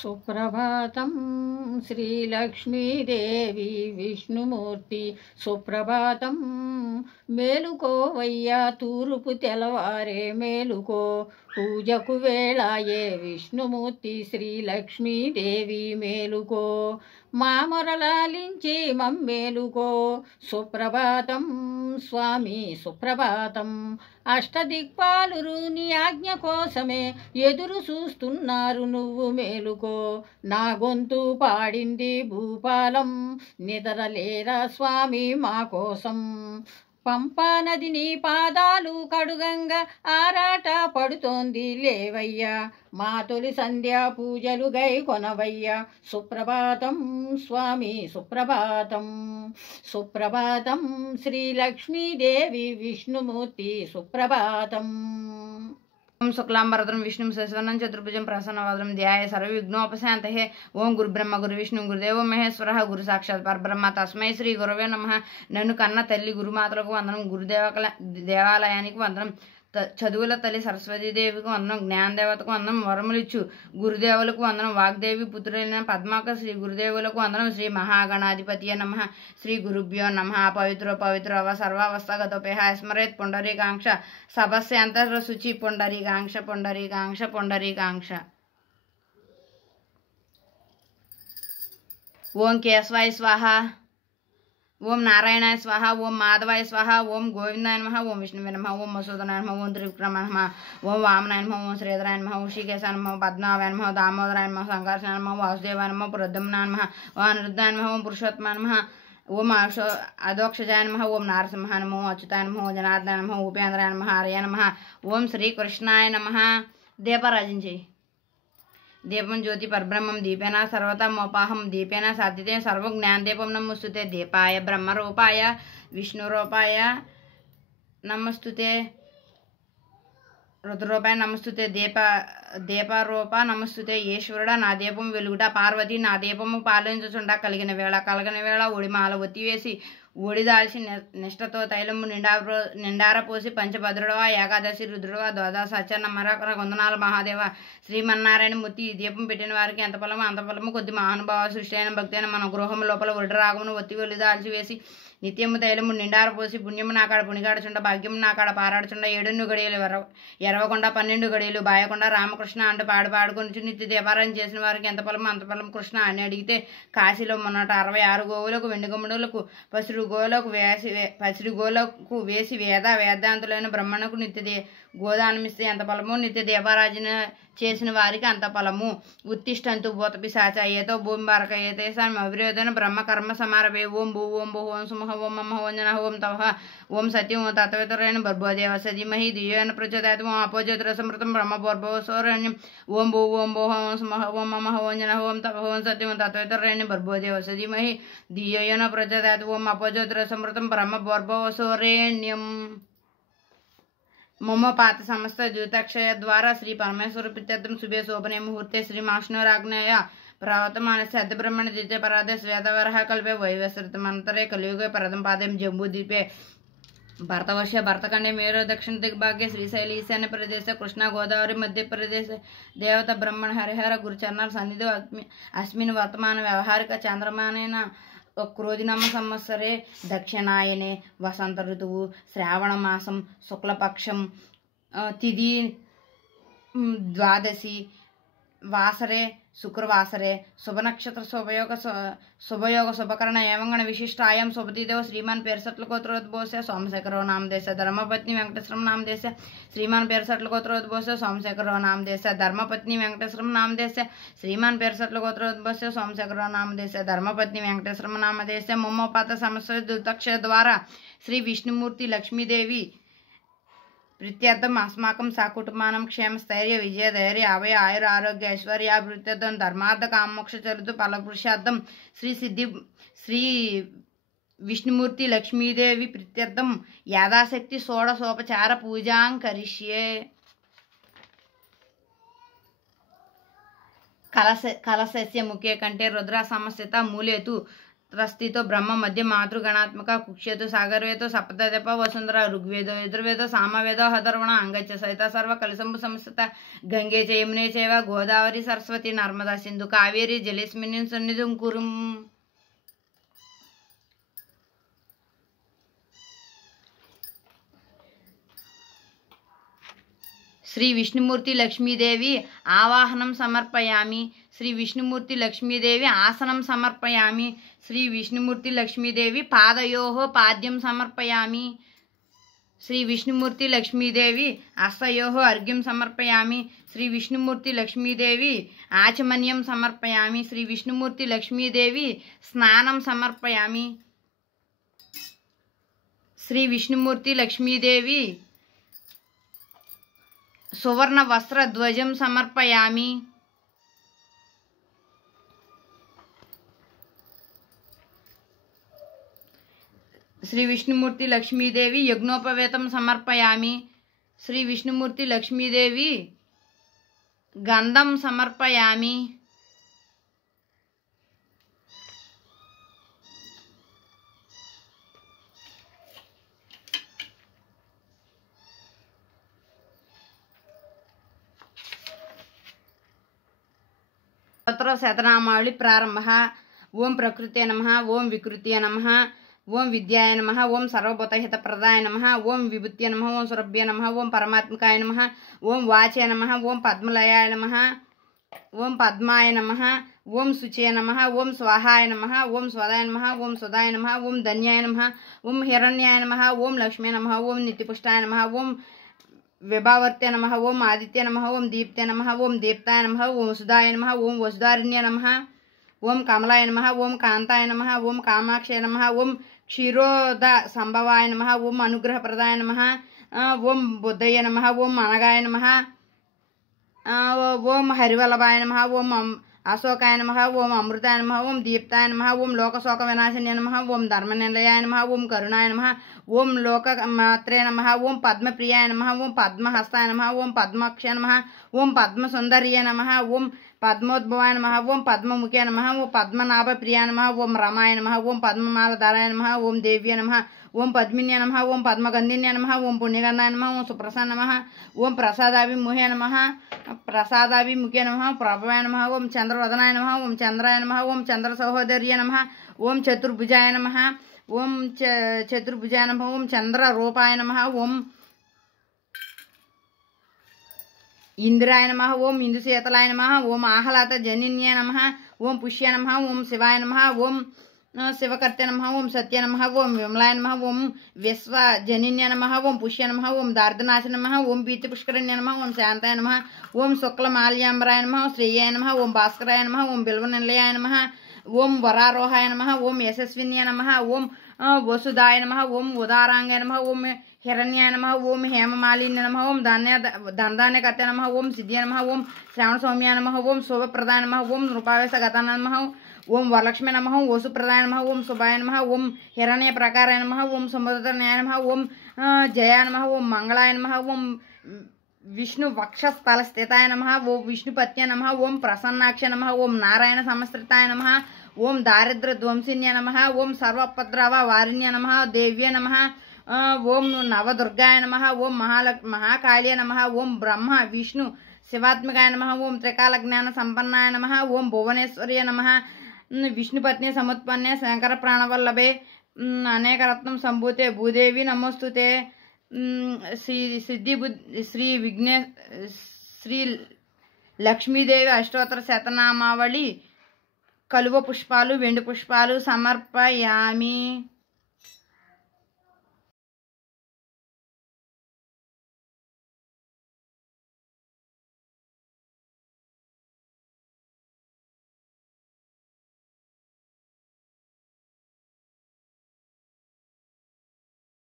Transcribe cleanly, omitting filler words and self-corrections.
సుప్రభాతం శ్రీలక్ష్మీదేవి విష్ణుమూర్తి సుప్రభాతం మేలుకోవయ్యా తూర్పు తెల్లవారే మేలుకో పూజకు వేళాయే విష్ణుమూర్తి శ్రీలక్ష్మీదేవి మేలుకో మా మొరలాలించి మమ్మేలుకో సుప్రభాతం స్వామి సుప్రభాతం అష్టదిక్పాలురు నీ ఆజ్ఞ కోసమే ఎదురు చూస్తున్నారు నువ్వు మేలుకో నా గొంతు పాడింది భూపాలం నిద్రలేరా స్వామి మా కోసం పంపా నది నీ పాదాలు కడుగంగా ఆరాట పడుతోంది లేవయ్యా మా తొలి సంధ్యా పూజలు గై కొనవయ్యా సుప్రభాతం స్వామి సుప్రభాతం సుప్రభాతం శ్రీలక్ష్మీదేవి విష్ణుమూర్తి సుప్రభాతం. ओम शुक्लांबरधरं विष्णुं शशिवर्णं चतुर्भुजं प्रसन्नवदनं ध्याये सर्वविघ्नोपशान्तये. ओम गुरुब्रह्म गुरुविष्णु गुरुदेवो महेश्वरः गुरु साक्षात् परब्रह्म तस्मै श्री गुरवे नमः. నన్ను కన్న తల్లి గురుమాతలకు వందనం, దేవాలయానికి వందనం, చదువుల తల్లి సరస్వతీదేవికి వందనం, జ్ఞానదేవతకు వందనం, వరములిచ్చు గురుదేవులకు వందనం, వాగ్దేవి పుత్రులైన పద్మాక శ్రీ గురుదేవులకు వందనం, శ్రీ మహాగణాధిపతియ నమ, శ్రీ గురుభ్యో నమ. పవిత్రో పవిత్రో వ సర్వావస్థగతోపేహ స్మరేత్ పుండరీకాంక్ష సభస్యాంతర శుచి పుండరీకాంక్ష పుండరీకాంక్ష పుండరీకాంక్ష. ఓం కేశవాయ స్వాహ, ఓం నారాయణాయ స్వాహ, ఓం మాధవాయ స్వాహ, ఓం గోవిందాయ నమః, ఓం విష్ణువే నమః, ఓం మసూదనాయ నమః, ఓం త్రివిక్రమాయ నమః, ఓం వామనాయ నమః, ఓం శ్రీధరాయ నమః, ఓం శ్రీకేశాయ నమః, పద్మనాభాయ నమః, దామోదరాయ నమః, సంకర్షణాయ నమః, వాసుదేవాయ నమః, పురోద్దమనాయ నమః, ఓం అనిరుద్ధాయ నమః, ఓం పురుషోత్తమాయ నమః, ఓం అధోక్షజాయ నమః, ఓం నారసింహాయ నమః, ఓం అచ్యుతాయ నమః, ఓం జనార్దనాయ నమః, ఉపేంద్రాయ నమః, హరయ నమః, ఓం శ్రీకృష్ణాయ నమః. దీపారాజన చేయి. దీపం జ్యోతి పరబ్రహ్మం దీపేన సర్వతమోపాహం దీపేన సాధ్యతే సర్వజ్ఞానదీపం నమస్తుతే. దీపాయ బ్రహ్మరూపాయ విష్ణురూపాయ నమస్తుతే, రుద్రరూపాయ నమస్తుతే, దీపరూప నమస్తుతే. ఈశ్వరుడా నా దీపం వెలుగుట, పార్వతి నా దీపము పాలించుచుండ, కలిగిన వేళ ఒడిమాల ఒత్తివేసి ఒడిదాల్చి నిష్టతో తైలము నిండార పోసి పంచభద్రుడవా ఏకాదశి రుద్రుడవా ద్వాదశ అచ్చన్నమర కొందనాల మహాదేవ శ్రీమన్నారాయణ మూర్తి. ఈ దీపం పెట్టిన వారికి ఎంత ఫలము అంత ఫలము కొద్ది మహానుభావ సృష్టి అయిన భక్తి అయిన మన గృహం లోపల ఒడి రాగమును ఒత్తి ఒలిదాల్చి వేసి నిత్యము తైలము నిండార పోసి పుణ్యము నాకాడ పుణిగాడుచుండ భాగ్యము నాకాడ పారాడుచుండ 7 గడియలు ఎరవకుండా 12 గడియలు బాయకుండా రామకృష్ణ అంటూ పాడుకొని నిత్య దీపారాయణ చేసిన వారికి ఎంత ఫలము అంత ఫలం కృష్ణ అని అడిగితే కాశీలో మొన్నట 66 గోవులకు వెండి గమ్ముడులకు పసిడి గోలకు వేసి వేదాంతులైన బ్రహ్మణకు నిత్య గోదానమిస్తే ఎంత ఫలము, నిత్య దీపారాజన చేసిన వారికి అంత ఫలము. ఉత్తిష్టంతు భూత పిశాచ ఏతో భూమి భారక ఏతేసాం అవిరోధన బ్రహ్మ కర్మ సమారభే. ఓం భూ ఓం భూ ఓం సుమహ ఓం మమ ఓం జన ఓం తవ ఓం సత్యం ఓం తత్వతరైన భర్భోదేవ సధీమహి దియోన ప్రచోదయాత్ ఓం అపోజ్యోతిర సమృతం బ్రహ్మ భోర్భోసోరణ్యం. ఓం భూ ఓం భూ ఓం సుమహ ఓం మమ ఓం జన ఓం తవ ఓం సత్యం ఓం తత్వతరైన భర్భోదేవ సధీమహి దియోన ప్రచోదయాత్ ఓం అపోజ్యోతిర సమృతం బ్రహ్మ భోర్భోసోరణ్యం. మమ పాత సమస్త ద్యూతాక్షయ ద్వారా శ్రీ పరమేశ్వర ప్రీత్యర్థం శుభే శోభనే ముహూర్తే శ్రీమాష్ణోరాజ్ఞయ ప్రవర్తమాన సద్య బ్రహ్మణ ద్వితీయ పరాధే శ్వేతవరహ కల్పే వైవస్వతమంతరే కలియుగే పరదం పాదం జంబూద్వీపే భరతవర్ష భరతఖండే మేరో దక్షిణ దిగ్భాగ్య శ్రీశైలి ఈశాన్య ప్రదేశ కృష్ణా గోదావరి మధ్యప్రదేశ దేవత బ్రహ్మణ హరిహర గురుచరణాల సన్నిధి అస్మిన్ వర్తమాన వ్యవహారిక చంద్రమానేన క్రోధినామ సంవత్సరే దక్షిణాయనే వసంత ఋతువు శ్రావణ మాసం శుక్లపక్షం తిథి ద్వాదశి వాసరే శుక్రవాసరే శుభనక్షత్ర శుభయోగ శుభకరణ ఏమంగణ విశిష్టాయం శుభతిదేవ శ్రీమాన్ పేర్సట్ల గోత్రోద్భోస సోమశేఖరో నామదేశ ధర్మపత్ని వెంకటేశ్వరం నామదేశ శ్రీమాన్ పేర్సట్ల గోత్రోద్భోస సోమశేఖరో నామదేశ ధర్మపత్ని వెంకటేశ్వరం నామదేశ శ్రీమాన్ పేర్సట్ల గోత్రోద్భోస సోమశేఖరో నామదేశ ధర్మపత్ని వెంకటేశ్వరం నామదేశ మమ్మోపాత సమస్య దుతక్ష ద్వారా శ్రీ విష్ణుమూర్తి లక్ష్మీదేవి ప్రీత్యర్థం అస్మాకం సకుటుంబానం క్షేమ స్థైర్య విజయ ధైర్య అభయ ఆయుర ఆరోగ్య ఐశ్వర్యాభివృద్ధ్యర్థం ధర్మార్థ కామోక్ష చరిత ఫలపురుషార్థం శ్రీ విష్ణుమూర్తి లక్ష్మీదేవి ప్రీత్యర్థం యాదాశక్తి షోడశోపచార పూజాం కరిష్యే. కలశస్య ముఖ్య కంటే రుద్ర సమస్యత మూలేతు త్రస్థితో బ్రహ్మ మధ్య మాతృగణాత్మక కుక్షేతు సాగరవేతో సప్తదప వసుంధర ఋగ్వేదో యజుర్వేదో సామవేదో హధర్వణ అంగచ్చ సహిత సర్వ కలిసంబు సంస్థ గంగే చ యమునే చైవ గోదావరి సరస్వతి నర్మదా సింధు కావేరి జలేస్మిన్ సన్నిధిం కురుం. శ్రీ విష్ణుమూర్తి లక్ష్మీదేవి ఆవాహనం సమర్పయామి. శ్రీ విష్ణుమూర్తి లక్ష్మీదేవి ఆసనం సమర్పయామి. శ్రీ విష్ణుమూర్తి లక్ష్మీదేవి పాదయోః పాద్యం సమర్పయామి. శ్రీ విష్ణుమూర్తి లక్ష్మీదేవి హస్తయోః అర్ఘ్యం సమర్పయామి. శ్రీ విష్ణుమూర్తి లక్ష్మీదేవి ఆచమన్యం సమర్పయామి. శ్రీ విష్ణుమూర్తి లక్ష్మీదేవి స్నానం సమర్పయామి. శ్రీ విష్ణుమూర్తి లక్ష్మీదేవి సువర్ణ వస్త్ర ధ్వజం సమర్పయామి. శ్రీ విష్ణుమూర్తి లక్ష్మీదేవి యజ్ఞోపవేతం సమర్పయామి. శ్రీ విష్ణుమూర్తి లక్ష్మీదేవి గంధం సమర్పయామి. శతనామావళి ప్రారంభ. ఓం ప్రకృతే నమః. ఓం వికృత్యే నమః. ఓం విద్యాయ నమః. ఓం సర్వభూతహితప్రదాయ నమః. ఓం విభూత్యే నమః. ఓం సురభ్యే నమః. ఓం పరమాత్మకాయ నమః. ఓం వాచే నమః. ఓం పద్మలయాయ నమః. ఓం పద్మాయ నమః. ఓం శుచే నమః. ఓం స్వాహాయ నమః. ఓం స్వదాయ నమః. ఓం సుదాయ నమః. ఓం ధన్యాయ నమః. ఓం హిరణ్యాయ నమః. ఓం లక్ష్మీ నమః. ఓం నిత్యపుష్టాయ నమః. ఓం విభావర్తే నమః. ఓం ఆదిత్య నమః. ఓం దీప్తే నమః. ఓం దీప్తాయ నమః. ఓం వసుదాయ నమః. ఓం వసుదారిణ్య నమః. ఓం కమలాయ నమః. ఓం కాంతాయ నమః. ఓం కామాక్షయ నమః. ఓం క్షీరోద సంభవాయ నమః. ఓం అనుగ్రహప్రదాయ నమః. ఓం బుద్ధయ్య నమః. ఓం అనగాయ నమః. ఓం హరివల్లభాయ నమః. ఓం అశోకాయ నమః. ఓం అమృతాయ నమః. ఓం దీప్తాయ నమః. ఓం లోకశోక వినాశిన్య నమః. ఓం ధర్మనిలయాయ నమః. ఓం కరుణాయ నమః. ఓం లోకమాత్రే నమః. ఓం పద్మప్రియాయ నమః. ఓం పద్మహస్తాయ నమః. ఓం పద్మాక్షయ నమః. ఓం పద్మసుందర్య నమః. ఓం పద్మోద్భవాయ నమః. ఓం పద్మముఖే నమః. ఓం పద్మనాభప్రియాయ నమః. ఓం రమాయ నమః. ఓం పద్మమాలధారాయ నమః. ఓం దేవ్య నమః. ఓం పద్మిన్య నమః. ఓం పద్మగంధిన్య నమః. ఓం పుణ్యగంధాయ నమః. ఓం సుప్రసన్న నమః. ఓం ప్రసాదాభిముఖే నమః. ప్రసాదాభిముఖే నమః. ప్రభవాయ నమః. ఓం చంద్రవదనాయ నమః. ఓం చంద్రాయ నమః. ఓం చంద్ర సహోదర్య నమః. ఓం చతుర్భుజాయ నమః. ఓం చతుర్భుజాయ నమః. ఓం చంద్ర రూపాయ నమః. ఓం ఇంద్రాయ నమః. ఓం ఇందుశీతలాయ నమః. ఓం ఆహ్లాద జనిన్య నమః. ఓం పుష్య నమః. ఓం శివాయ నమః. ఓం శివకర్త నమః. ఓం సత్య నమః. ఓం విమలాయ నమః. ఓం విశ్వజనిన్య నమః. ఓం పుష్య నమః. ఓం దార్ధనాశ నమః. ఓం భీతిపుష్కరిణ్య నమః. ఓం శాంతాయ నమః. ఓం శుక్లమాల్యాంబరాయ నమః. ఓం శ్రేయాయ నమః. ఓం భాస్కరాయ నమః. ఓం బిల్వనిలయాయ నమః. ఓం వరారోహాయ నమః. ఓం యశస్విన్య నమః. ఓం వసుదాయ నమః. ఓం ఉదారాంగాయ నమః. ఓం హిరణ్యాయ నమః. ఓం హేమమాలిన్య నమః. ఓం దందాన్యకర్త నమః. ఓం సిద్ధ్య నమః. ఓం శ్రవణ సౌమ్యాయ నమః. ఓం శుభప్రదాయ నమః. ఓం నృపావేశగతాయ నమః. ఓం వరలక్ష్మి నమః. ఓం వసుప్రదాయ నమః. ఓం శుభాయ నమః. ఓం హిరణ్య ప్రకారాయ నమః. ఓం సముద్రన్యాయ నమః. ఓం జయాయ నమః. ఓం మంగళాయ నమః. ఓం విష్ణు వక్షస్థల స్థితాయ నమః. ఓం విష్ణుపత్య నమః. ఓం ప్రసన్నాక్ష నమః. ఓం నారాయణ సమస్త్రితాయ నమః. ఓం దారిద్ర ధ్వంసిన్య నమః. ఓం సర్వోపద్రవ వారిణ్య నమః. దేవ్య నమః. ఓం నవదుర్గాయ నమః. ఓం మహాకాళ్య నమః. ఓం బ్రహ్మ విష్ణు శివాత్మకాయ నమః. ఓం త్రికాల జ్ఞాన సంపన్నాయ నమః. ఓం భువనేశ్వర్య నమః. విష్ణుపత్ని సముత్పన్నే శంకర ప్రాణవల్లభే అనేకరత్నం సంభూతే భూదేవి నమోస్తుతే. శ్రీ లక్ష్మీదేవి అష్టోత్తర శతనామావళి కలువ పుష్పాలు వెండి పుష్పాలు సమర్పయామి.